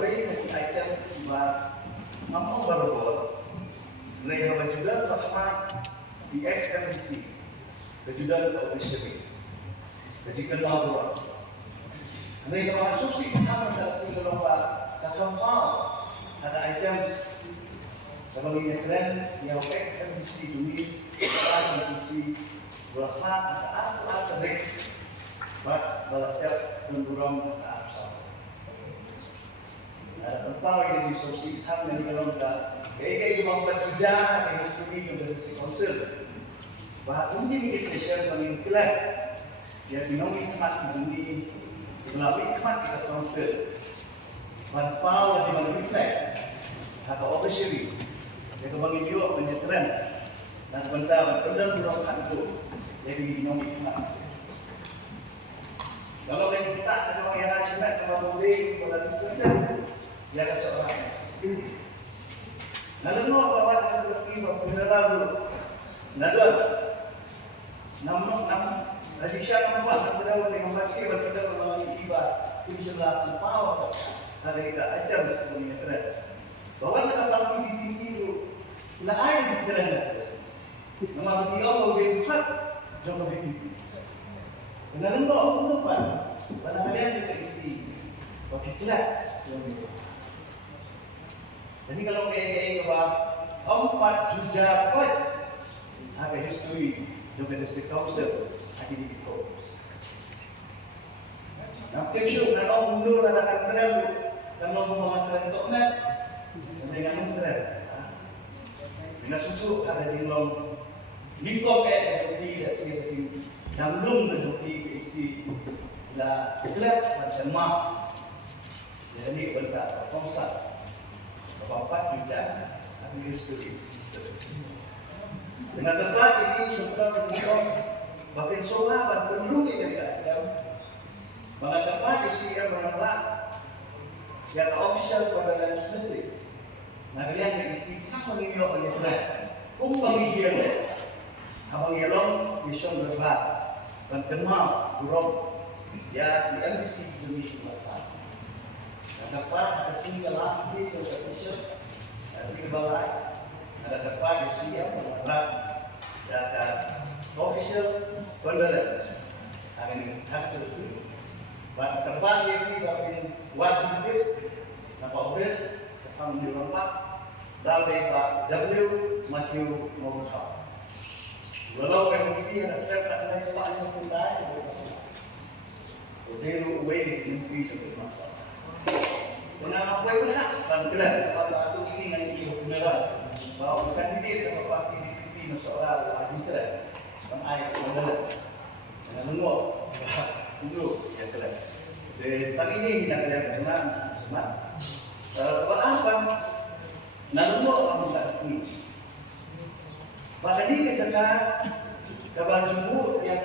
rei nasi item ba mamang barobot rei hawa juga bahwa di XMDC kejudan officially kejikan labuan rei nama susi kami dah singgung ba kakampau ada item kalau ini trend yang XMDC dulu XMDC berhak ada apa terbaik buat belajar mendorong ke atas. Ada tempat yang disosikan dan dikelomkan. Kayak yang berkerja dengan studi universiti konsul. Bahawa ini di stesen pengingkilan yang dinomi khidmat dunia melalui khidmat kita konsul. Manfaat yang dimana atau officially yang kembali juga penyeteran dan sebentar mendorong itu yang dinomi khidmat. Kalau kita ada yang nasional kalau boleh kalau persen jaga seorang. Lalu apa yang terjadi benar dulu. Lalu nama Haji Syah nampak pada dengan masih berpada melalui iba insyaallah power ada kita ajar seperti ini keren. Bahwa kita tahu di biru la air di keren. Nama dia Allah berfat jangan begitu. Lalu Allah lupa pada kalian kita isi wakillah. Jadi kalau kayak empat juga apa ada history juga dari council ada di council. Nanti show kalau mundur akan keren kalau memakai toknet dengan keren. Dengan susu ada di long lingkop kayak tidak sih yang belum menjadi isi la kelab macam maaf. Jadi bentar konsep bapak juga ada studi. Dengan tempat ini sudah kita batin solah dan penduduk ini kan. Pada tempat isi yang menolak yang official pada yang spesifik. Nah kalian isi apa nih yang penyesuaian? Umpamanya dia, abang yelong disong berbat dan kenal buruk. Ya, di NBC Indonesia Bapak. Ada tempat ada single last day conversation, ada single balai, ada tempat di sini yang menolak data official condolence. Ada yang structure sini. Pada tempat ini bagian wajib, nampak office, tentang di lengkap, dari Pak W. Matthew Mohab. Walau NBC ada serta next Pak yang pun lain. Dia away increase of the master. Kenapa apa itu nak? Bangkiran sebab atau sing yang itu beneran. Bahawa kandidat atau parti dipilih masalah wajib keren. Kan air beneran. Dengan menguap. Dulu ya keren. Tapi ini nak kalian kenal semat. Apa? Lalu orang tak sini. Bahkan ini kejagaan kabar jumbo yang